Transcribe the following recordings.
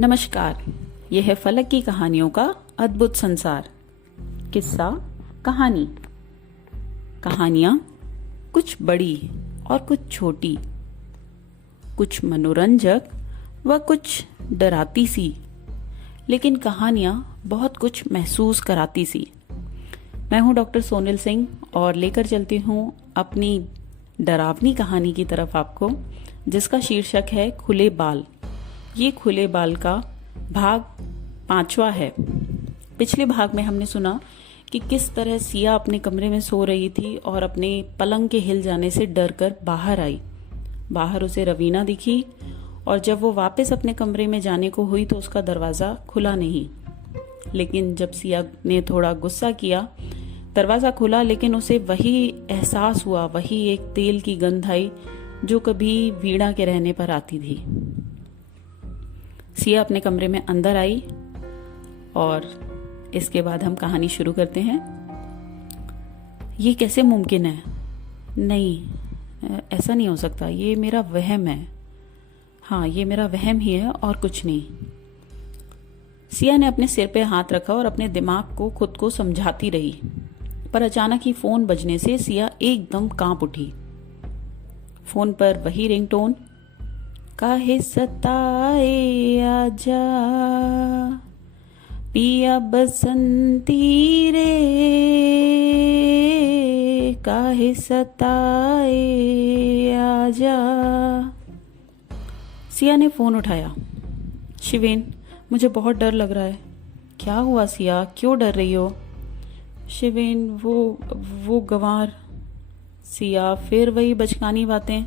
नमस्कार। यह है फलक की कहानियों का अद्भुत संसार। किस्सा कहानी। कहानियां कुछ बड़ी और कुछ छोटी, कुछ मनोरंजक व कुछ डराती सी, लेकिन कहानियां बहुत कुछ महसूस कराती सी। मैं हूं डॉक्टर सोनिल सिंह और लेकर चलती हूं अपनी डरावनी कहानी की तरफ आपको, जिसका शीर्षक है खुले बाल। ये खुले बाल का भाग 5वां है। पिछले भाग में हमने सुना कि किस तरह सिया अपने कमरे में सो रही थी और अपने पलंग के हिल जाने से डर कर बाहर आई। बाहर उसे रवीना दिखी और जब वो वापस अपने कमरे में जाने को हुई तो उसका दरवाज़ा खुला नहीं। लेकिन जब सिया ने थोड़ा गुस्सा किया, दरवाज़ा खुला, लेकिन उसे वही एहसास हुआ, वही एक तेल की गंध आई जो कभी वीणा के रहने पर आती थी। सिया अपने कमरे में अंदर आई और इसके बाद हम कहानी शुरू करते हैं। ये कैसे मुमकिन है? नहीं, ऐसा नहीं हो सकता, ये मेरा वहम है। हाँ, ये मेरा वहम ही है और कुछ नहीं। सिया ने अपने सिर पे हाथ रखा और अपने दिमाग को खुद को समझाती रही, पर अचानक ही फोन बजने से सिया एकदम कांप उठी। फोन पर वही रिंगटोन, काहे सताए आजा पिया बसंती रे, काहे सताए आजा। सिया ने फोन उठाया। शिवेन, मुझे बहुत डर लग रहा है। क्या हुआ सिया, क्यों डर रही हो? शिवेन, वो गंवार। सिया, फिर वही बचकानी बातें।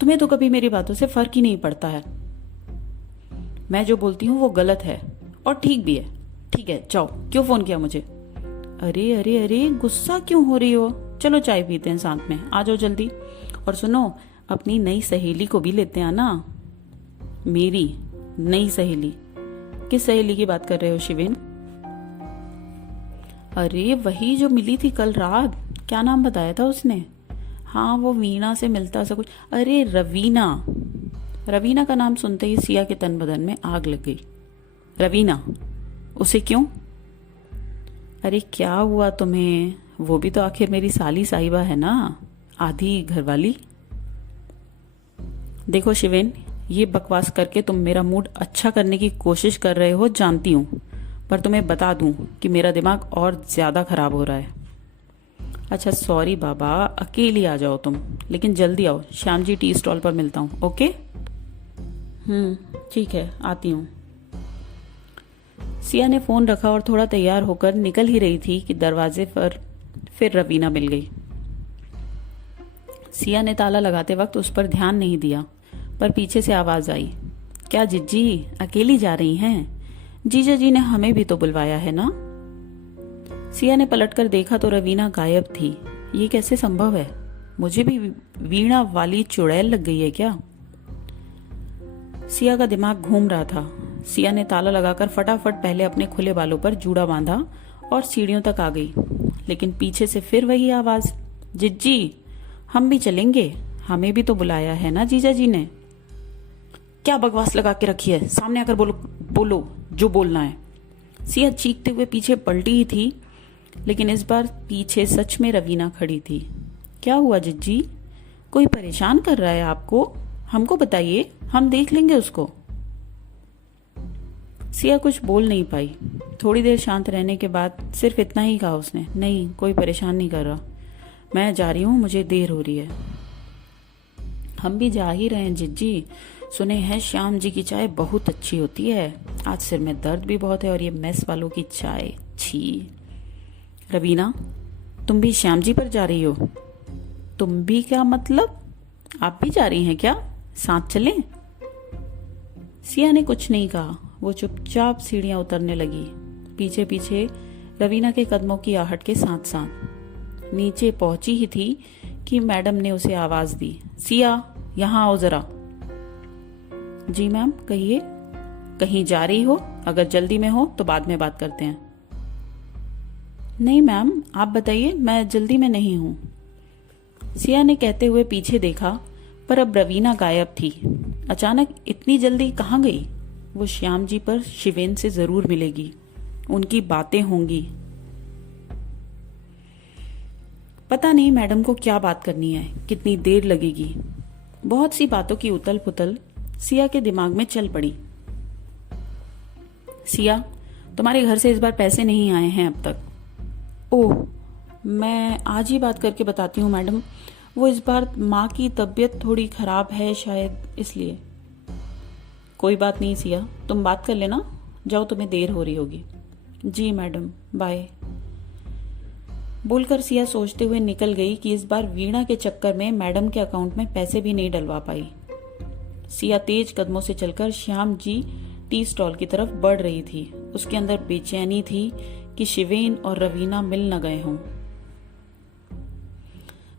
तुम्हें तो कभी मेरी बातों से फर्क ही नहीं पड़ता है। मैं जो बोलती हूँ वो गलत है और ठीक भी है। ठीक है, जाओ, क्यों फोन किया मुझे? अरे अरे अरे, गुस्सा क्यों हो रही हो? चलो चाय पीते हैं साथ में, आ जाओ जल्दी। और सुनो, अपनी नई सहेली को भी लेते आना। मेरी नई सहेली? किस सहेली की बात कर रहे हो शिवेन? अरे वही जो मिली थी कल रात, क्या नाम बताया था उसने? हाँ, वो वीणा से मिलता सा कुछ। अरे रवीना। रवीना का नाम सुनते ही सिया के तन बदन में आग लग गई। रवीना? उसे क्यों? अरे क्या हुआ तुम्हें? वो भी तो आखिर मेरी साली साहिबा है ना, आधी घरवाली। देखो शिवेन, ये बकवास करके तुम मेरा मूड अच्छा करने की कोशिश कर रहे हो, जानती हूँ, पर तुम्हें बता दूं कि मेरा दिमाग और ज्यादा खराब हो रहा है। अच्छा सॉरी बाबा, अकेली आ जाओ तुम, लेकिन जल्दी आओ, श्याम जी टी स्टॉल पर मिलता हूँ। ओके? ठीक है, आती हूँ। सिया ने फोन रखा और थोड़ा तैयार होकर निकल ही रही थी कि दरवाजे पर फिर रवीना मिल गई। सिया ने ताला लगाते वक्त उस पर ध्यान नहीं दिया, पर पीछे से आवाज आई, क्या जिज्जी अकेली जा रही हैं? जीजा जी ने हमें भी तो बुलवाया है ना। सिया ने पलटकर देखा तो रवीना गायब थी। ये कैसे संभव है? मुझे भी वीणा वाली चुड़ैल लग गई है क्या? सिया का दिमाग घूम रहा था। सिया ने ताला लगाकर फटाफट पहले अपने खुले बालों पर जूड़ा बांधा और सीढ़ियों तक आ गई, लेकिन पीछे से फिर वही आवाज, जिज्जी हम भी चलेंगे, हमें भी तो बुलाया है ना जीजा जी ने। क्या बकवास लगा के रखी है? सामने आकर बोलो, बोलो जो बोलना है। सिया चीखते हुए पीछे पलटी ही थी, लेकिन इस बार पीछे सच में रवीना खड़ी थी। क्या हुआ जिज्जी? कोई परेशान कर रहा है आपको? हमको बताइए, हम देख लेंगे उसको। सिया कुछ बोल नहीं पाई। थोड़ी देर शांत रहने के बाद सिर्फ इतना ही कहा उसने, नहीं, कोई परेशान नहीं कर रहा, मैं जा रही हूँ, मुझे देर हो रही है। हम भी जा ही रहे हैं जिज्जी, सुने हैं श्याम जी की चाय बहुत अच्छी होती है। आज सिर में दर्द भी बहुत है और ये मेस वालों की चाय, छी। रवीना, तुम भी श्याम जी पर जा रही हो? तुम भी क्या मतलब? आप भी जा रही हैं क्या? साथ चलें? सिया ने कुछ नहीं कहा। वो चुपचाप सीढ़ियां उतरने लगी, पीछे पीछे रवीना के कदमों की आहट के साथ साथ। नीचे पहुंची ही थी कि मैडम ने उसे आवाज दी, सिया यहां आओ जरा। जी मैम, कहिए। कहीं जा रही हो? अगर जल्दी में हो तो बाद में बात करते हैं। नहीं मैम, आप बताइए, मैं जल्दी में नहीं हूं। सिया ने कहते हुए पीछे देखा, पर अब रवीना गायब थी। अचानक इतनी जल्दी कहाँ गई? वो श्याम जी पर शिवेन से जरूर मिलेगी, उनकी बातें होंगी। पता नहीं मैडम को क्या बात करनी है, कितनी देर लगेगी। बहुत सी बातों की उतल पुतल सिया के दिमाग में चल पड़ी। सिया, तुम्हारे घर से इस बार पैसे नहीं आए हैं अब तक। ओह, मैं आज ही बात करके बताती हूँ मैडम। वो इस बार माँ की तबीयत थोड़ी खराब है शायद, इसलिए। कोई बात नहीं सिया, तुम बात कर लेना। जाओ, तुम्हें देर हो रही होगी। जी मैडम, बाय। बोलकर सिया सोचते हुए निकल गई कि इस बार वीणा के चक्कर में मैडम के अकाउंट में पैसे भी नहीं डलवा पाई। सिया तेज कदमों से चलकर श्याम जी टी स्टॉल की तरफ बढ़ रही थी। उसके अंदर बेचैनी थी कि शिवेन और रवीना मिल न गए हों।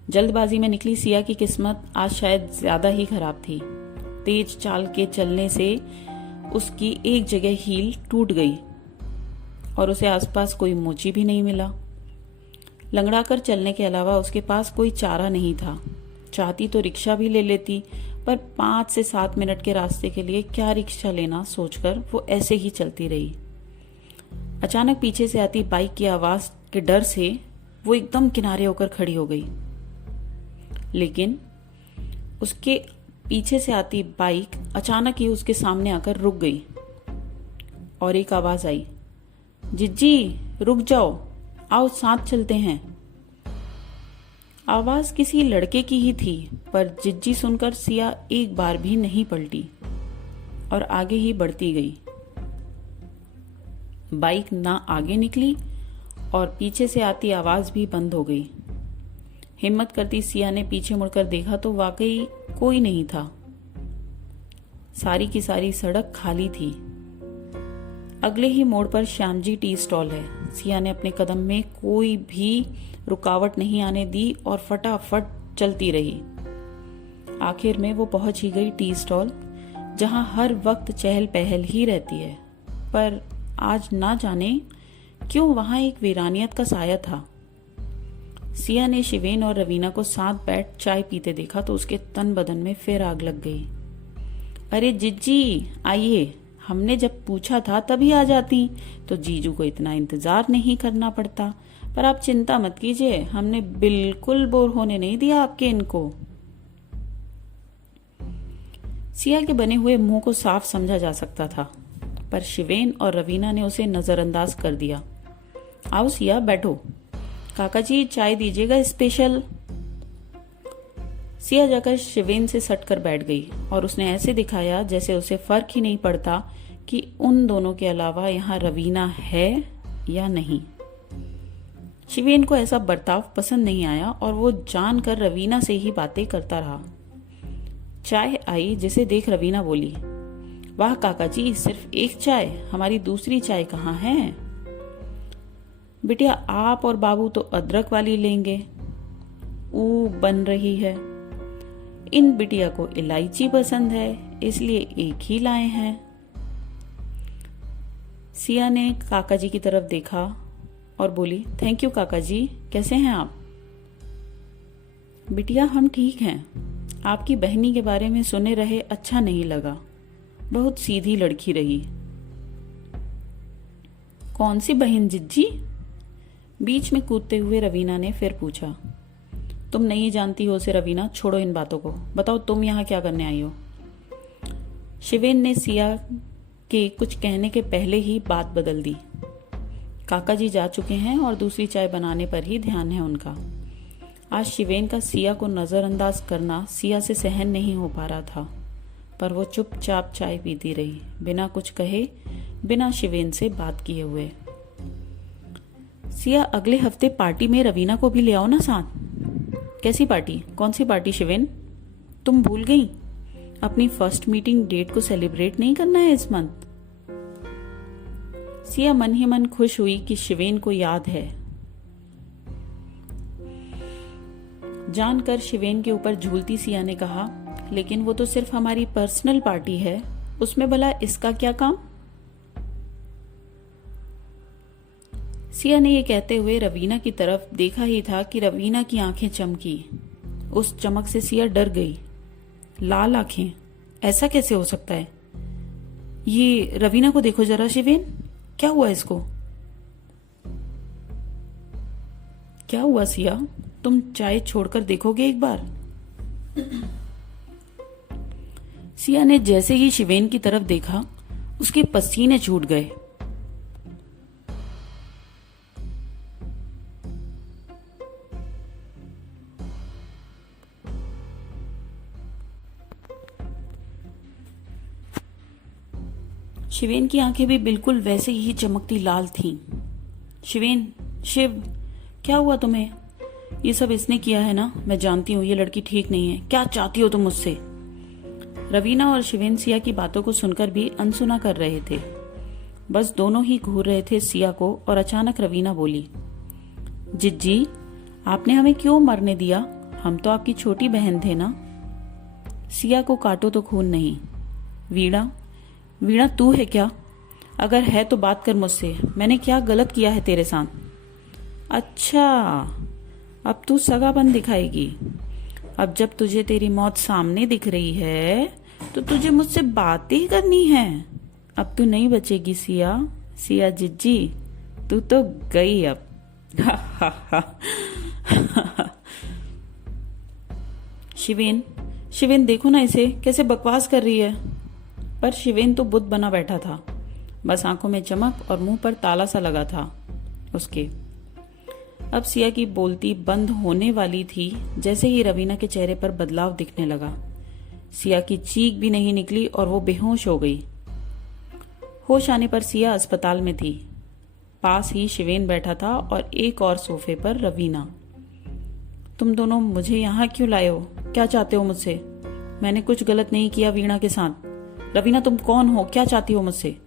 जल्दबाजी में निकली सिया की किस्मत आज शायद ज्यादा ही खराब थी। तेज चाल के चलने से उसकी एक जगह हील टूट गई और उसे आसपास कोई मोची भी नहीं मिला। लंगड़ाकर चलने के अलावा उसके पास कोई चारा नहीं था। चाहती तो रिक्शा भी ले लेती, पर 5 से 7 मिनट के रास्ते के लिए क्या रिक्शा लेना सोचकर वो ऐसे ही चलती रही। अचानक पीछे से आती बाइक की आवाज के डर से वो एकदम किनारे होकर खड़ी हो गई। लेकिन उसके पीछे से आती बाइक अचानक ही उसके सामने आकर रुक गई और एक आवाज आई, जिज्जी रुक जाओ, आओ साथ चलते हैं। आवाज किसी लड़के की ही थी, पर जिज्जी सुनकर सिया एक बार भी नहीं पलटी और आगे ही बढ़ती गई। बाइक ना आगे निकली और पीछे से आती आवाज भी बंद हो गई। हिम्मत करती सिया ने पीछे मुड़कर देखा तो वाकई कोई नहीं था। सारी की सारी सड़क खाली थी। अगले ही मोड़ पर श्यामजी टी स्टॉल है। सिया ने अपने कदम में कोई भी रुकावट नहीं आने दी और फटाफट चलती रही। आखिर में वो पहुंच ही गई टी स्टॉल, जहां हर वक्त चहल पहल ही रहती है। पर आज ना जाने क्यों वहां एक वीरानियत का साया था। सिया ने शिवेन और रवीना को साथ बैठ चाय पीते देखा तो उसके तन बदन में फिर आग लग गई। अरे जिज्जी आइए, हमने जब पूछा था तभी आ जाती तो जीजू को इतना इंतजार नहीं करना पड़ता। पर आप चिंता मत कीजिए, हमने बिल्कुल बोर होने नहीं दिया आपके इनको। सिया के बने हुए मुंह को साफ समझा जा सकता था, पर शिवेन और रवीना ने उसे नजरअंदाज कर दिया। आओ सिया बैठो, काका जी चाय दीजिएगा स्पेशल। सिया जाकर शिवेन से सटकर बैठ गई और उसने ऐसे दिखाया जैसे उसे फर्क ही नहीं पड़ता कि उन दोनों के अलावा यहाँ रवीना है या नहीं। शिवेन को ऐसा बर्ताव पसंद नहीं आया और वो जानकर रवीना से ही बातें करता रहा। चाय आई जिसे देख रवीना बोली, वाह काका जी, सिर्फ एक चाय, हमारी दूसरी चाय कहाँ है? बिटिया आप और बाबू तो अदरक वाली लेंगे। बन रही है। इन बिटिया को इलायची पसंद है, इसलिए एक ही लाए हैं। सिया ने काका जी की तरफ देखा और बोली, थैंक यू काका जी, कैसे हैं आप? बिटिया हम ठीक हैं। आपकी बहनी के बारे में सुने रहे, अच्छा नहीं लगा। बहुत सीधी लड़की रही। कौन सी बहन जिज्जी? बीच में कूदते हुए रवीना ने फिर पूछा। तुम नहीं जानती हो उसे रवीना, छोड़ो इन बातों को। बताओ तुम यहाँ क्या करने आई हो? शिवेन ने सिया के कुछ कहने के पहले ही बात बदल दी। काका जी जा चुके हैं और दूसरी चाय बनाने पर ही ध्यान है उनका। आज शिवेन का सिया को नजरअंदाज करना सिया से सहन नहीं हो पा रहा था, पर वो चुपचाप चाय पीती रही, बिना कुछ कहे, बिना शिवेन से बात किए हुए। सिया अगले हफ्ते पार्टी में रवीना को भी ले आओ ना साथ। कैसी पार्टी? कौन सी पार्टी शिवेन? तुम भूल गई? अपनी फर्स्ट मीटिंग डेट को सेलिब्रेट नहीं करना है इस मंथ? सिया मन ही मन खुश हुई कि शिवेन को याद है। जानकर शिवेन के ऊपर झूलती सिया ने कहा, लेकिन वो तो सिर्फ हमारी पर्सनल पार्टी है, उसमें भला इसका क्या काम? सिया ने ये कहते हुए रवीना की तरफ देखा ही था कि रवीना की आंखें चमकी। उस चमक से सिया डर गई। लाल आंखें, ऐसा कैसे हो सकता है? ये रवीना को देखो जरा शिवेन, क्या हुआ इसको? क्या हुआ सिया, तुम चाय छोड़कर देखोगे एक बार? सिया ने जैसे ही शिवेन की तरफ देखा, उसके पसीने छूट गए। शिवेन की आंखें भी बिल्कुल वैसे ही चमकती लाल थीं। शिवेन, शिव, क्या हुआ तुम्हें? ये सब इसने किया है ना? मैं जानती हूँ ये लड़की ठीक नहीं है। क्या चाहती हो तुम मुझसे? रवीना और शिवेन सिया की बातों को सुनकर भी अनसुना कर रहे थे। बस दोनों ही घूर रहे थे सिया को, और अचानक रवीना बोली, जिज्जी, आपने हमें क्यों मरने दिया? हम तो आपकी छोटी बहन थे ना। सिया को काटो तो खून नहीं। वीणा, वीणा तू है क्या? अगर है तो बात कर मुझसे। मैंने क्या गलत किया है तेरे साथ? अच्छा, अब तू सगापन दिखाएगी। अब जब तुझे तेरी मौत सामने दिख रही है तो तुझे मुझसे बात ही करनी है। अब तू नहीं बचेगी सिया। सिया जिज्जी, तू तो गई अब। शिवेन, शिवेन देखो ना इसे, कैसे बकवास कर रही है। पर शिवेन तो बुत बना बैठा था। बस आंखों में चमक और मुंह पर ताला सा लगा था उसके। अब सिया की बोलती बंद होने वाली थी जैसे ही रवीना के चेहरे पर बदलाव दिखने लगा। सिया की चीख भी नहीं निकली और वो बेहोश हो गई। होश आने पर सिया अस्पताल में थी। पास ही शिवेन बैठा था और एक और सोफे पर रवीना। तुम दोनों मुझे यहाँ क्यों लाए हो? क्या चाहते हो मुझसे? मैंने कुछ गलत नहीं किया वीणा के साथ। रवीना तुम कौन हो? क्या चाहती हो मुझसे?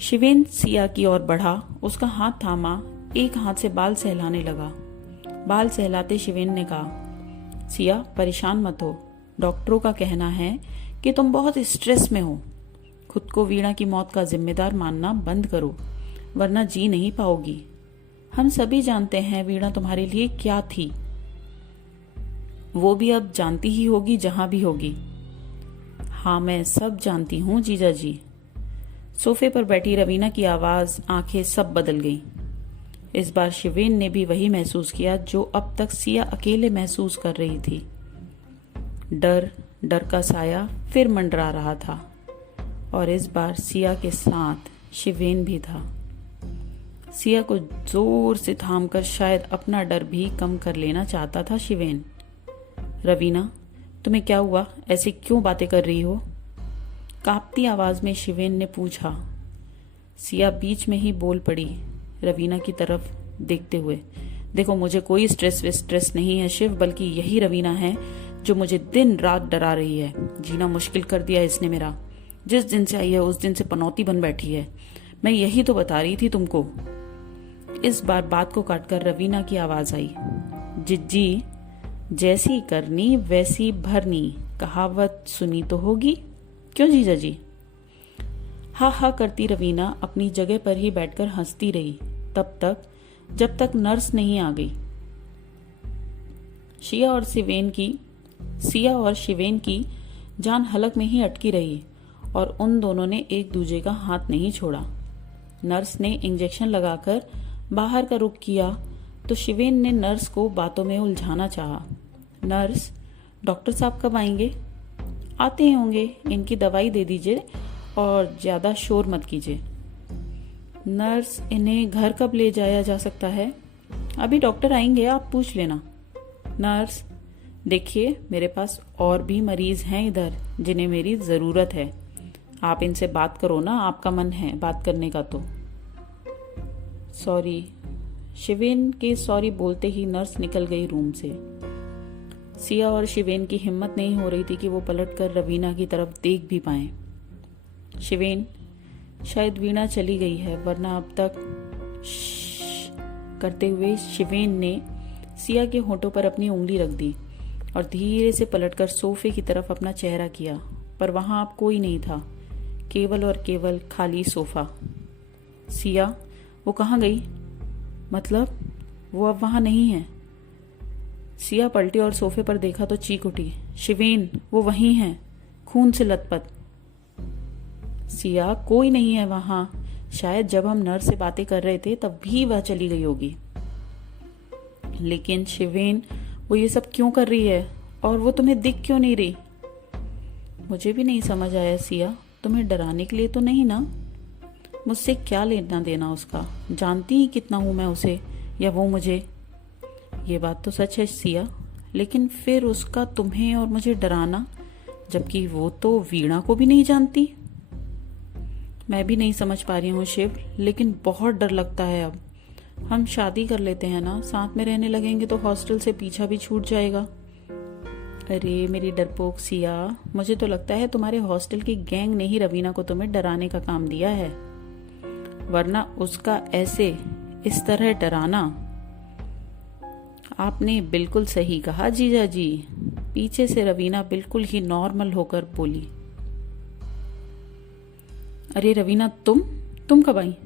शिवेन सिया की ओर बढ़ा, उसका हाथ थामा, एक हाथ से बाल सहलाने लगा। बाल सहलाते शिवेन ने कहा, सिया परेशान मत हो। डॉक्टरों का कहना है कि तुम बहुत स्ट्रेस में हो। खुद को वीणा की मौत का जिम्मेदार मानना बंद करो, वरना जी नहीं पाओगी। हम सभी जानते हैं वीणा तुम्हारे लिए क्या थी। वो भी अब जानती ही होगी जहां भी होगी। हाँ, मैं सब जानती हूँ जीजा जी। सोफे पर बैठी रवीना की आवाज, आंखें सब बदल गईं। इस बार शिवेन ने भी वही महसूस किया जो अब तक सिया अकेले महसूस कर रही थी। डर, डर का साया फिर मंडरा रहा था, और इस बार सिया के साथ शिवेन भी था। सिया को जोर से थामकर शायद अपना डर भी कम कर लेना चाहता था शिवेन। रवीना, तुम्हें क्या हुआ? ऐसी क्यों बातें कर रही हो? कांपती आवाज में शिवेन ने पूछा। सिया बीच में ही बोल पड़ी, रवीना की तरफ देखते हुए, देखो मुझे कोई स्ट्रेस नहीं है शिव, बल्कि यही रवीना है जो मुझे दिन रात डरा रही है। जीना मुश्किल कर दिया इसने मेरा। जिस दिन से आई है उस दिन से पनौती बन बैठी है। मैं यही तो बता रही थी तुमको। इस बार बात को काटकर रवीना की आवाज आई, जिज्जी, जैसी करनी वैसी भरनी, कहावत सुनी तो होगी, क्यों जीजा जी? हा हा करती रवीना अपनी जगह पर ही बैठकर हंसती रही तब तक जब तक नर्स नहीं आ गई। सिया और शिवेन की जान हलक में ही अटकी रही और उन दोनों ने एक दूसरे का हाथ नहीं छोड़ा। नर्स ने इंजेक्शन लगाकर बाहर का रुख किया तो शिवेन ने नर्स को बातों में उलझाना चाहा। नर्स, डॉक्टर साहब कब आएंगे? आते ही होंगे, इनकी दवाई दे दीजिए और ज्यादा शोर मत कीजिए। नर्स, इन्हें घर कब ले जाया जा सकता है? अभी डॉक्टर आएंगे, आप पूछ लेना। नर्स, देखिए मेरे पास और भी मरीज हैं इधर जिन्हें मेरी जरूरत है। आप इनसे बात करो ना, आपका मन है बात करने का तो। सॉरी। शिवेन के सॉरी बोलते ही नर्स निकल गई रूम से। सिया और शिवेन की हिम्मत नहीं हो रही थी कि वो पलटकर रवीना की तरफ देख भी पाए। शिवेन, शायद वीणा चली गई है, वरना अब तक करते हुए शिवेन ने सिया के होठों पर अपनी उंगली रख दी और धीरे से पलटकर सोफे की तरफ अपना चेहरा किया, पर वहां अब कोई नहीं था, केवल और केवल खाली सोफा। सिया, वो कहाँ गई? मतलब वो अब वहां नहीं है। सिया पलटी और सोफे पर देखा तो चीख उठी, शिवेन, वो वहीं है, खून से लथपथ। सिया, कोई नहीं है वहां। शायद जब हम नर्स से बातें कर रहे थे तब भी वह चली गई होगी। लेकिन शिवेन, वो ये सब क्यों कर रही है और वो तुम्हें दिख क्यों नहीं रही? मुझे भी नहीं समझ आया सिया, तुम्हें डराने के लिए तो नहीं ना? मुझसे क्या लेना देना उसका? जानती ही कितना हूं मैं उसे, या वो मुझे। ये बात तो सच है सिया, लेकिन फिर उसका तुम्हें और मुझे डराना, जबकि वो तो वीणा को भी नहीं जानती। मैं भी नहीं समझ पा रही हूँ शिव, लेकिन बहुत डर लगता है अब। हम शादी कर लेते हैं ना, साथ में रहने लगेंगे तो हॉस्टल से पीछा भी छूट जाएगा। अरे मेरी डरपोक सिया, मुझे तो लगता है तुम्हारे हॉस्टल की गैंग ने ही रवीना को तुम्हें डराने का काम दिया है, वरना उसका ऐसे इस तरह डराना। आपने बिल्कुल सही कहा जीजा जी। पीछे से रवीना बिल्कुल ही नॉर्मल होकर बोली। अरे रवीना, तुम कब आई?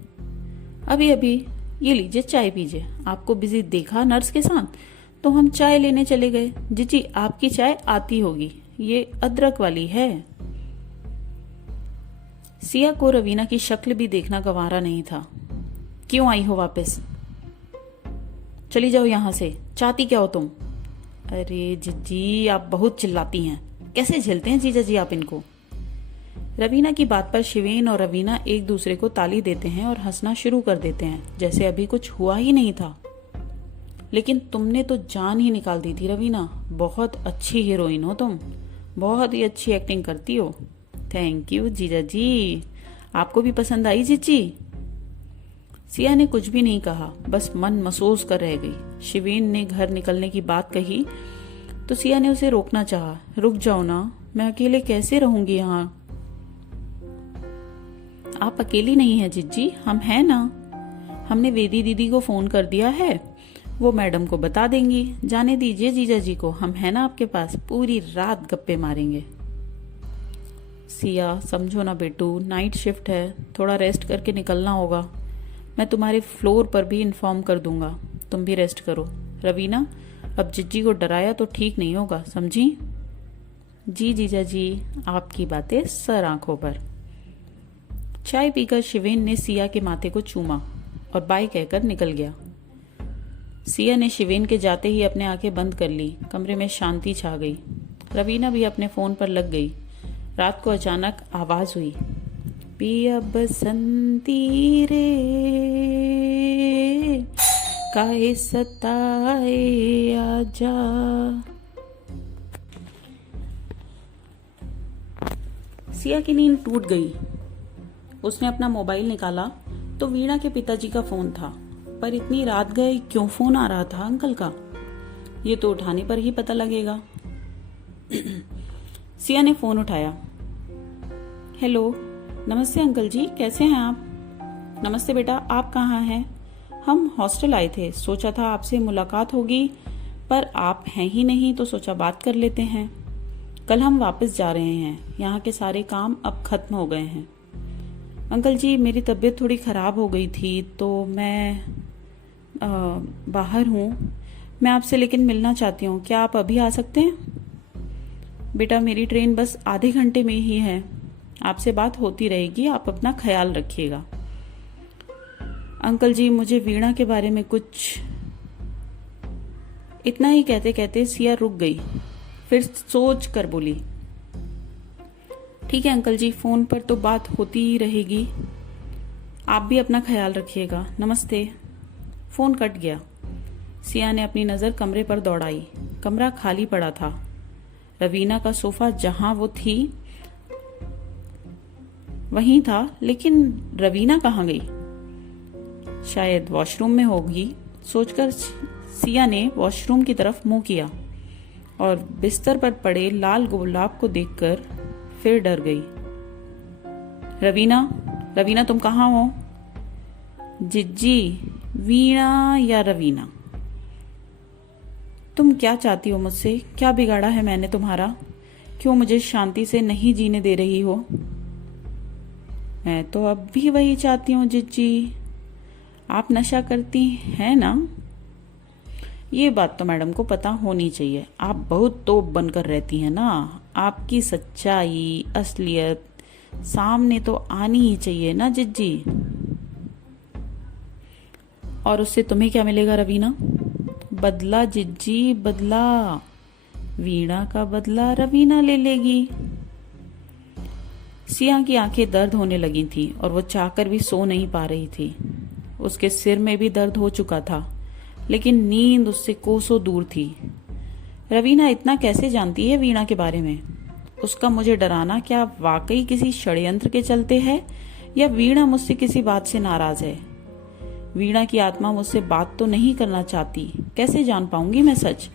अभी अभी। ये लीजिए चाय पीजिए। आपको बिजी देखा नर्स के साथ तो हम चाय लेने चले गए। जी आपकी चाय आती होगी, ये अदरक वाली है। सिया को रवीना की शक्ल भी देखना गंवारा नहीं था। क्यों आई हो वापस? चली जाओ यहां से। चाहती क्या हो तुम? अरे जिज्जी, आप बहुत चिल्लाती हैं। कैसे झेलते हैं जीजा जी आप इनको? रवीना की बात पर शिवेन और रवीना एक दूसरे को ताली देते हैं और हंसना शुरू कर देते हैं, जैसे अभी कुछ हुआ ही नहीं था। लेकिन तुमने तो जान ही निकाल दी थी रवीना। बहुत अच्छी हीरोइन हो तुम, बहुत ही अच्छी एक्टिंग करती हो। थैंक यू जीजा जी। आपको भी पसंद आई जीजी? सिया ने कुछ भी नहीं कहा, बस मन महसूस कर रह गई। शिवेन ने घर निकलने की बात कही तो सिया ने उसे रोकना चाहा। रुक जाओ ना, मैं अकेले कैसे रहूंगी यहाँ? आप अकेली नहीं है जिज्जी, हम हैं ना। हमने वेदी दीदी को फोन कर दिया है, वो मैडम को बता देंगी। जाने दीजिए जीजा जी को, हम हैं ना आपके पास। पूरी रात गप्पे मारेंगे। सिया, समझो ना बेटू, नाइट शिफ्ट है, थोड़ा रेस्ट करके निकलना होगा। मैं तुम्हारे फ्लोर पर भी इन्फॉर्म कर दूंगा, तुम भी रेस्ट करो। रवीना, अब जिज्जी को डराया तो ठीक नहीं होगा, समझी? जी जीजा जी, आपकी बातें सर आंखों पर। चाय पीकर शिवेन ने सिया के माथे को चूमा और बाय कहकर निकल गया। सिया ने शिवेन के जाते ही अपने आंखें बंद कर ली। कमरे में शांति छा गई। रवीना भी अपने फोन पर लग गई। रात को अचानक आवाज हुई, पिया बसंती रे काहे सताए आजा। सिया की नींद टूट गई। उसने अपना मोबाइल निकाला तो वीणा के पिताजी का फोन था, पर इतनी रात गए क्यों फोन आ रहा था अंकल का? ये तो उठाने पर ही पता लगेगा। सिया ने फोन उठाया। हेलो, नमस्ते अंकल जी, कैसे हैं आप? नमस्ते बेटा, आप कहाँ हैं? हम हॉस्टल आए थे, सोचा था आपसे मुलाकात होगी, पर आप हैं ही नहीं तो सोचा बात कर लेते हैं। कल हम वापस जा रहे हैं, यहाँ के सारे काम अब खत्म हो गए हैं। अंकल जी, मेरी तबीयत थोड़ी ख़राब हो गई थी तो मैं बाहर हूँ। मैं आपसे लेकिन मिलना चाहती हूँ, क्या आप अभी आ सकते हैं? बेटा, मेरी ट्रेन बस आधे घंटे में ही है। आपसे बात होती रहेगी, आप अपना ख्याल रखिएगा। अंकल जी, मुझे वीणा के बारे में कुछ। इतना ही कहते कहते सिया रुक गई, फिर सोच कर बोली, ठीक है अंकल जी, फोन पर तो बात होती ही रहेगी। आप भी अपना ख्याल रखिएगा, नमस्ते। फोन कट गया। सिया ने अपनी नजर कमरे पर दौड़ाई। कमरा खाली पड़ा था। रवीना का सोफा जहां वो थी वहीं था, लेकिन रवीना कहाँ गई? शायद वॉशरूम में होगी, सोचकर सिया ने वॉशरूम की तरफ मुंह किया और बिस्तर पर पड़े लाल गुलाब को देखकर फिर डर गई। रवीना तुम कहाँ हो? जिज्जी, वीणा या रवीना? तुम क्या चाहती हो मुझसे? क्या बिगाड़ा है मैंने तुम्हारा? क्यों मुझे शांति से नहीं जीने दे रही हो? मैं तो अब भी वही चाहती हूँ जिज्जी। आप नशा करती हैं ना? ये बात तो मैडम को पता होनी चाहिए। आप बहुत तोप बनकर रहती हैं ना। आपकी सच्चाई, असलियत सामने तो आनी ही चाहिए ना जिज्जी। और उससे तुम्हें क्या मिलेगा रवीना? बदला जिज्जी, बदला। वीणा का बदला रवीना ले लेगी। सिया की आंखें दर्द होने लगी थी और वो चाहकर भी सो नहीं पा रही थी। उसके सिर में भी दर्द हो चुका था, लेकिन नींद उससे कोसों दूर थी। रवीना इतना कैसे जानती है वीणा के बारे में? उसका मुझे डराना क्या वाकई किसी षड्यंत्र के चलते है, या वीणा मुझसे किसी बात से नाराज है? वीणा की आत्मा मुझसे बात तो नहीं करना चाहती, कैसे जान पाऊंगी मैं सच?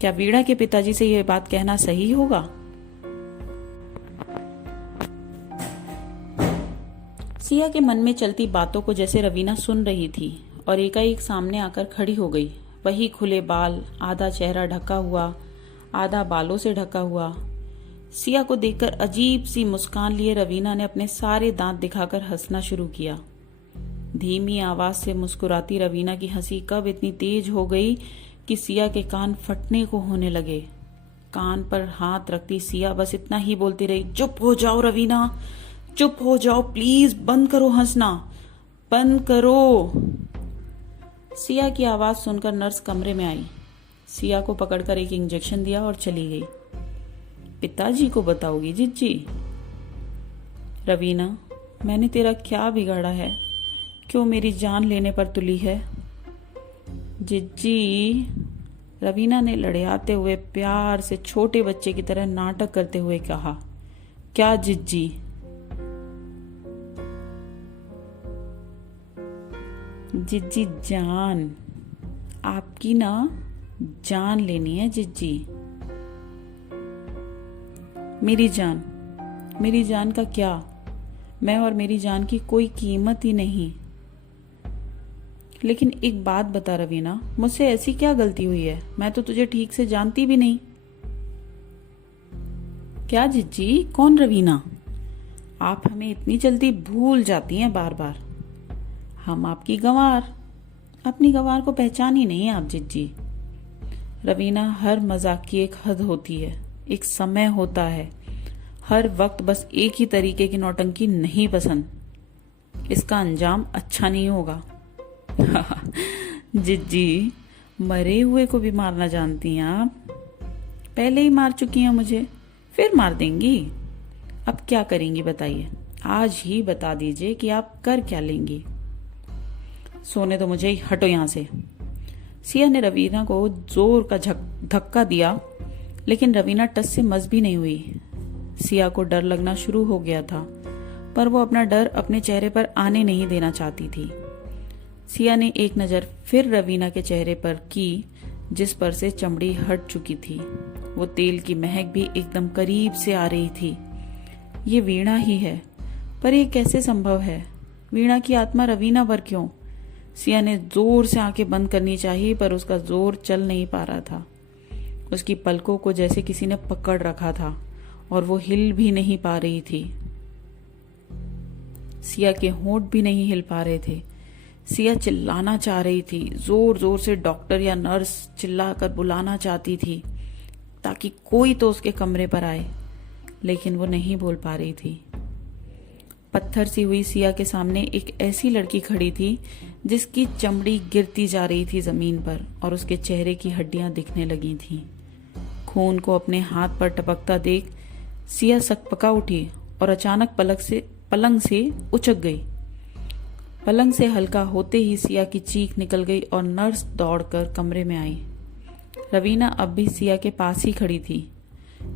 क्या वीणा के पिताजी से यह बात कहना सही होगा? सिया के मन में चलती बातों को जैसे रवीना सुन रही थी और एकाएक सामने आकर खड़ी हो गई। वही खुले बाल, आधा चेहरा ढका हुआ, आधा बालों से ढका हुआ। सिया को देखकर अजीब सी मुस्कान लिए रवीना ने अपने सारे दांत दिखाकर हंसना शुरू किया। धीमी आवाज से मुस्कुराती रवीना की हंसी कब इतनी तेज हो गई कि सिया के कान फटने को होने लगे। कान पर हाथ रखती सिया बस इतना ही बोलती रही, चुप हो जाओ रवीना, चुप हो जाओ प्लीज, बंद करो हंसना, बंद करो। सिया की आवाज सुनकर नर्स कमरे में आई। सिया को पकड़कर एक इंजेक्शन दिया और चली गई। पिताजी को बताओगी जिज्जी? रवीना, मैंने तेरा क्या बिगाड़ा है? क्यों मेरी जान लेने पर तुली है? जिज्जी, रवीना ने लड़याते हुए प्यार से छोटे बच्चे की तरह नाटक करते हुए कहा। क्या जिज्जी? जिज्जी जान, आपकी ना जान लेनी है जिज्जी। मेरी जान? मेरी जान का क्या? मैं और मेरी जान की कोई कीमत ही नहीं। लेकिन एक बात बता रवीना, मुझसे ऐसी क्या गलती हुई है? मैं तो तुझे ठीक से जानती भी नहीं। क्या जिज्जी? कौन रवीना? आप हमें इतनी जल्दी भूल जाती हैं बार बार। हम आपकी गंवार, अपनी गंवार को पहचानी नहीं आप जिज्जी। रवीना, हर मजाक की एक हद होती है, एक समय होता है। हर वक्त बस एक ही तरीके की नौटंकी नहीं पसंद, इसका अंजाम अच्छा नहीं होगा। जिज्जी, मरे हुए को भी मारना जानती हैं आप? पहले ही मार चुकी हैं मुझे, फिर मार देंगी? अब क्या करेंगी बताइए? आज ही बता दीजिए कि आप कर क्या लेंगी। सोने तो मुझे, हटो यहां से। सिया ने रवीना को जोर का धक्का दिया, लेकिन रवीना टस से मस भी नहीं हुई। सिया को डर लगना शुरू हो गया था, पर वो अपना डर अपने चेहरे पर आने नहीं देना चाहती थी। सिया ने एक नजर फिर रवीना के चेहरे पर की, जिस पर से चमड़ी हट चुकी थी। वो तेल की महक भी एकदम करीब से आ रही थी। ये वीणा ही है, पर ये कैसे संभव है? वीणा की आत्मा रवीना पर क्यों? सिया ने जोर से आंखें बंद करनी चाहिए, पर उसका जोर चल नहीं पा रहा था। उसकी पलकों को जैसे किसी ने पकड़ रखा था और वो हिल भी नहीं पा रही थी। सिया के होंठ भी नहीं हिल पा रहे थे। सिया चिल्लाना चाह रही थी, जोर जोर से डॉक्टर या नर्स चिल्लाकर बुलाना चाहती थी ताकि कोई तो उसके कमरे पर आए, लेकिन वो नहीं बोल पा रही थी। पत्थर सी हुई सिया के सामने एक ऐसी लड़की खड़ी थी जिसकी चमड़ी गिरती जा रही थी जमीन पर और उसके चेहरे की हड्डियां दिखने लगी थीं। खून को अपने हाथ पर टपकता देख सिया सकपका उठी और अचानक पलंग से उचक गई। पलंग से हल्का होते ही सिया की चीख निकल गई और नर्स दौड़कर कमरे में आई। रवीना अब भी सिया के पास ही खड़ी थी,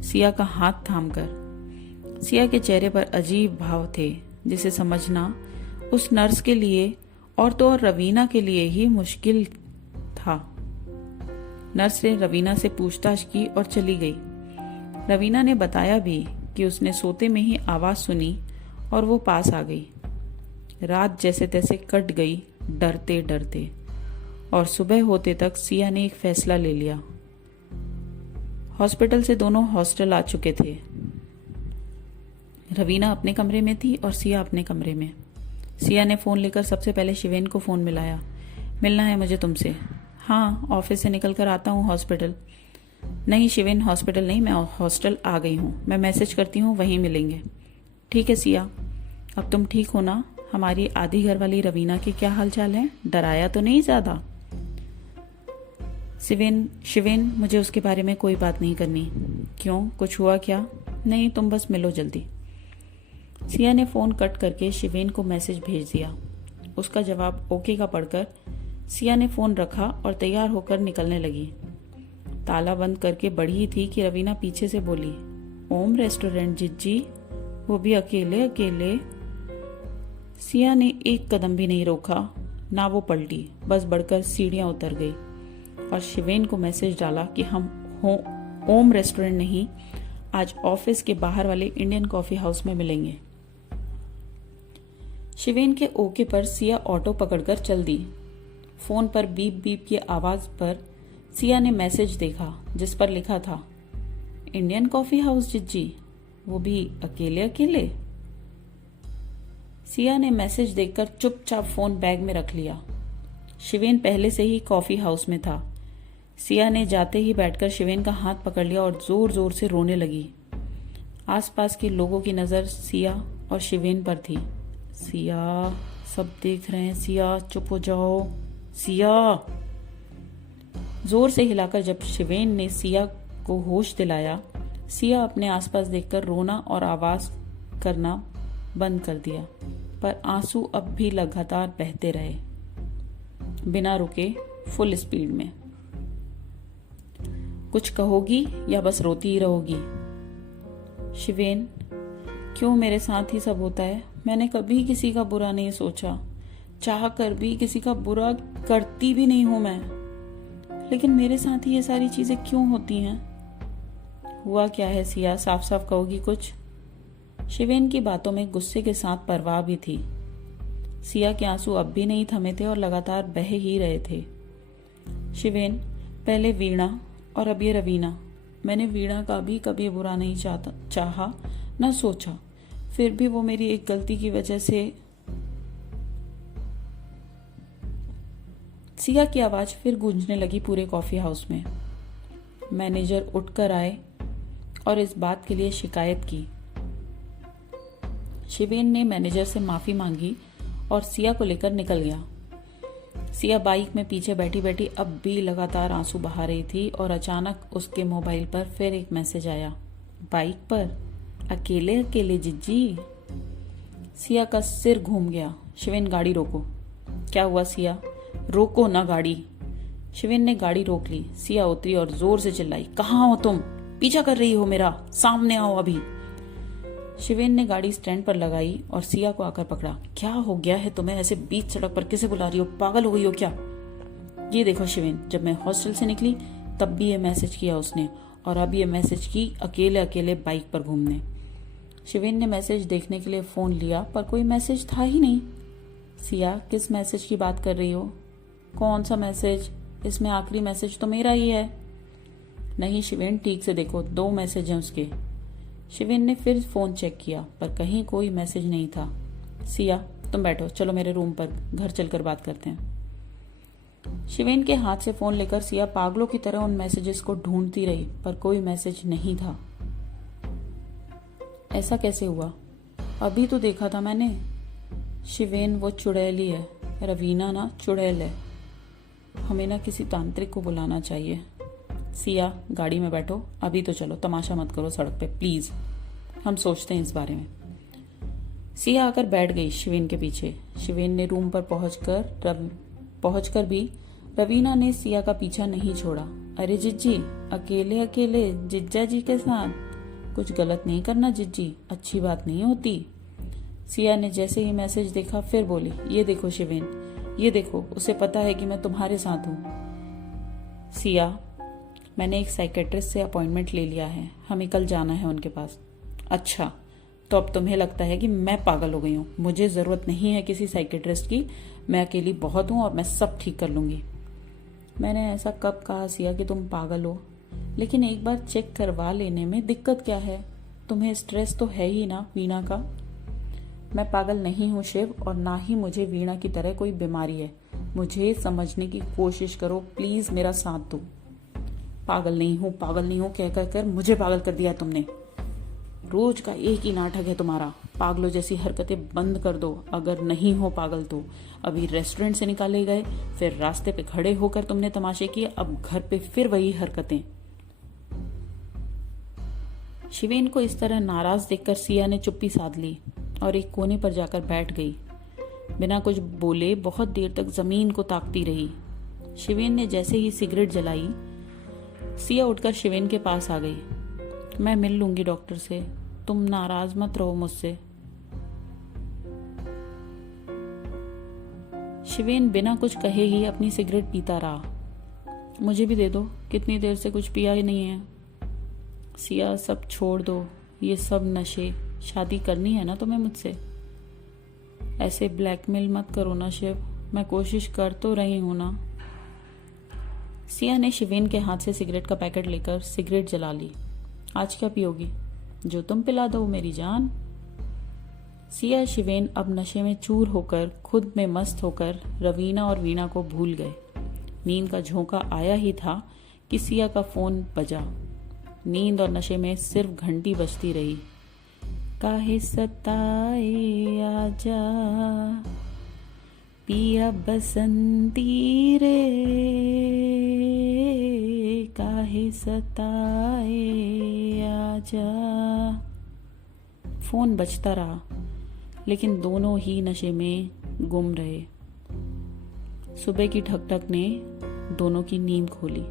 सिया का हाथ थामकर। सिया के चेहरे पर अजीब भाव थे, जिसे समझना उस नर्स के लिए और तो और रवीना के लिए ही मुश्किल था। नर्स ने रवीना से पूछताछ की और चली गई। रवीना ने बताया भी कि उसने सोते में ही आवाज सुनी और वो पास आ गई। रात जैसे तैसे कट गई, डरते डरते, और सुबह होते तक सिया ने एक फैसला ले लिया। हॉस्पिटल से दोनों हॉस्टल आ चुके थे। रवीना अपने कमरे में थी और सिया अपने कमरे में। सिया ने फोन लेकर सबसे पहले शिवेन को फोन मिलाया। मिलना है मुझे तुमसे। हाँ, ऑफिस से निकल कर आता हूँ हॉस्पिटल। नहीं शिवेन, हॉस्पिटल नहीं, मैं हॉस्टल आ गई हूँ। मैं मैसेज करती हूँ, वहीं मिलेंगे। ठीक है सिया, अब तुम ठीक हो ना? हमारी आधी घर वाली रवीना के क्या हालचाल है? डराया तो नहीं ज्यादा? शिवेन, मुझे उसके बारे में कोई बात नहीं करनी। क्यों, कुछ हुआ क्या? नहीं, तुम बस मिलो जल्दी। सिया ने फोन कट करके शिवेन को मैसेज भेज दिया। उसका जवाब ओके का पढ़कर सिया ने फोन रखा और तैयार होकर निकलने लगी। ताला बंद करके बढ़ी ही थी कि रवीना पीछे से बोली, ओम रेस्टोरेंट जिज्जी, वो भी अकेले अकेले? सिया ने एक कदम भी नहीं रोका, ना वो पलटी, बस बढ़कर सीढ़ियां उतर गई और शिवेन को मैसेज डाला कि हम ओम रेस्टोरेंट नहीं, आज ऑफिस के बाहर वाले इंडियन कॉफी हाउस में मिलेंगे। शिवेन के ओके पर सिया ऑटो पकड़कर चल दी। फोन पर बीप बीप की आवाज पर सिया ने मैसेज देखा जिस पर लिखा था, इंडियन कॉफी हाउस जिज्जी, वो भी अकेले अकेले? सिया ने मैसेज देखकर चुपचाप फोन बैग में रख लिया। शिवेन पहले से ही कॉफी हाउस में था। सिया ने जाते ही बैठकर शिवेन का हाथ पकड़ लिया और जोर जोर से रोने लगी। आसपास के लोगों की नजर सिया और शिवेन पर थी। सिया, सब देख रहे हैं, सिया चुप हो जाओ, सिया। जोर से हिलाकर जब शिवेन ने सिया को होश दिलाया, सिया अपने आसपास देखकर रोना और आवाज करना बंद कर दिया, पर आंसू अब भी लगातार बहते रहे, बिना रुके, फुल स्पीड में। कुछ कहोगी या बस रोती ही रहोगी? शिवेन, क्यों मेरे साथ ही सब होता है? मैंने कभी किसी का बुरा नहीं सोचा, चाह कर भी किसी का बुरा करती भी नहीं हूं मैं, लेकिन मेरे साथ ही ये सारी चीजें क्यों होती हैं? हुआ क्या है सिया, साफ साफ कहोगी कुछ? शिवेन की बातों में गुस्से के साथ परवाह भी थी। सिया के आंसू अब भी नहीं थमे थे और लगातार बह ही रहे थे। शिवेन, पहले वीणा और अब ये रवीना। मैंने वीणा का भी कभी बुरा नहीं चाहा न सोचा, फिर भी वो मेरी एक गलती की वजह से। सिया की आवाज फिर गूंजने लगी पूरे कॉफी हाउस में। मैनेजर उठकर आए और इस बात के लिए शिकायत की। शिवेन ने मैनेजर से माफी मांगी और सिया को लेकर निकल गया। सिया बाइक में पीछे बैठी बैठी अब भी लगातार आंसू बहा रही थी और अचानक उसके मोबाइल पर फिर एक मैसेज आया, बाइक पर अकेले अकेले जिज्जी? सिया का सिर घूम गया। शिवेन, गाड़ी रोको। क्या हुआ सिया? रोको ना गाड़ी। शिवेन ने गाड़ी रोक ली। सिया उतरी और जोर से चिल्लाई, कहाँ हो तुम? पीछा कर रही हो मेरा? सामने आओ अभी। शिवेन ने गाड़ी स्टैंड पर लगाई और सिया को आकर पकड़ा। क्या हो गया है तुम्हें? ऐसे बीच सड़क पर किसे बुला रही हो? पागल हो गई हो क्या? ये देखो शिवेन, जब मैं हॉस्टल से निकली तब भी ये मैसेज किया उसने, और अब ये मैसेज की अकेले अकेले बाइक पर घूमने। शिवेन ने मैसेज देखने के लिए फोन लिया पर कोई मैसेज था ही नहीं। सिया, किस मैसेज की बात कर रही हो? कौन सा मैसेज? इसमें आखिरी मैसेज तो मेरा ही है। नहीं शिवेन, ठीक से देखो, 2 मैसेज हैं उसके। शिवेन ने फिर फोन चेक किया पर कहीं कोई मैसेज नहीं था। सिया, तुम बैठो, चलो मेरे रूम पर, घर चलकर बात करते हैं। शिवेन के हाथ से फोन लेकर सिया पागलों की तरह उन मैसेजेस को ढूंढती रही पर कोई मैसेज नहीं था। ऐसा कैसे हुआ? अभी तो देखा था मैंने। शिवेन, वो चुड़ैली है, रवीना ना चुड़ैल है। हमें ना किसी तांत्रिक को बुलाना चाहिए। सिया, गाड़ी में बैठो, अभी तो चलो, तमाशा मत करो सड़क पे प्लीज, हम सोचते हैं इस बारे में। सिया आकर बैठ गई शिवेन के पीछे। शिवेन ने रूम पर पहुंचकर भी रवीना ने सिया का पीछा नहीं छोड़ा। अरे जिज्जी, अकेले अकेले जिज्जा जी के साथ? कुछ गलत नहीं करना जिज्जी, अच्छी बात नहीं होती। सिया ने जैसे ही मैसेज देखा फिर बोली, ये देखो शिवेन, ये देखो, उसे पता है कि मैं तुम्हारे साथ हूं। सिया, मैंने एक साइकेट्रिस्ट से अपॉइंटमेंट ले लिया है, हमें कल जाना है उनके पास। अच्छा, तो अब तुम्हें लगता है कि मैं पागल हो गई हूँ? मुझे जरूरत नहीं है किसी साइकेट्रिस्ट की, मैं अकेली बहुत हूँ और मैं सब ठीक कर लूंगी। मैंने ऐसा कब कहा सिया कि तुम पागल हो? लेकिन एक बार चेक करवा लेने में दिक्कत क्या है? तुम्हें स्ट्रेस तो है ही ना वीणा का। मैं पागल नहीं हूँ शिव, और ना ही मुझे वीणा की तरह कोई बीमारी है। मुझे समझने की कोशिश करो प्लीज, मेरा साथ दो। पागल नहीं हूँ कह कर मुझे पागल कर दिया तुमने। रोज का एक ही नाटक है तुम्हारा। पागलों जैसी हरकतें बंद कर दो, अगर नहीं हो पागल तो। अभी रेस्टोरेंट से निकाले गए, फिर रास्ते पे खड़े होकर तुमने तमाशे किए, अब घर पे फिर वही हरकतें। शिवेन को इस तरह नाराज देखकर सिया ने चुप्पी साध ली और एक कोने पर जाकर बैठ गई। बिना कुछ बोले बहुत देर तक जमीन को ताकती रही। शिवेन ने जैसे ही सिगरेट जलाई, सिया उठकर शिवेन के पास आ गई। मैं मिल लूंगी डॉक्टर से, तुम नाराज मत रहो मुझसे। शिवेन बिना कुछ कहे ही अपनी सिगरेट पीता रहा। मुझे भी दे दो, कितनी देर से कुछ पिया ही नहीं है। सिया सब छोड़ दो, ये सब नशे, शादी करनी है ना तुम्हें मुझसे। ऐसे ब्लैकमेल मत करो ना शिव, मैं कोशिश कर तो रही हूं ना। सिया ने शिवेन के हाथ से सिगरेट का पैकेट लेकर सिगरेट जला ली। आज क्या पियोगी? जो तुम पिला दो मेरी जान। सिया शिवेन अब नशे में चूर होकर, खुद में मस्त होकर रवीना और वीणा को भूल गए। नींद का झोंका आया ही था कि सिया का फोन बजा। नींद और नशे में सिर्फ घंटी बजती रही। काहे सताए आजा पिया बसंती रे, काहे सताए आजा। फोन बजता रहा, लेकिन दोनों ही नशे में गुम रहे। सुबह की ठकठक ने दोनों की नींद खोली।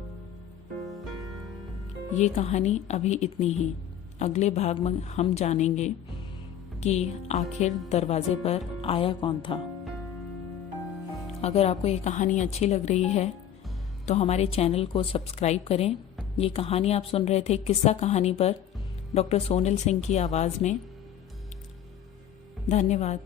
ये कहानी अभी इतनी ही। अगले भाग में हम जानेंगे कि आखिर दरवाजे पर आया कौन था। अगर आपको ये कहानी अच्छी लग रही है तो हमारे चैनल को सब्सक्राइब करें। ये कहानी आप सुन रहे थे किस्सा कहानी पर डॉक्टर सोनल सिंह की आवाज़ में। धन्यवाद।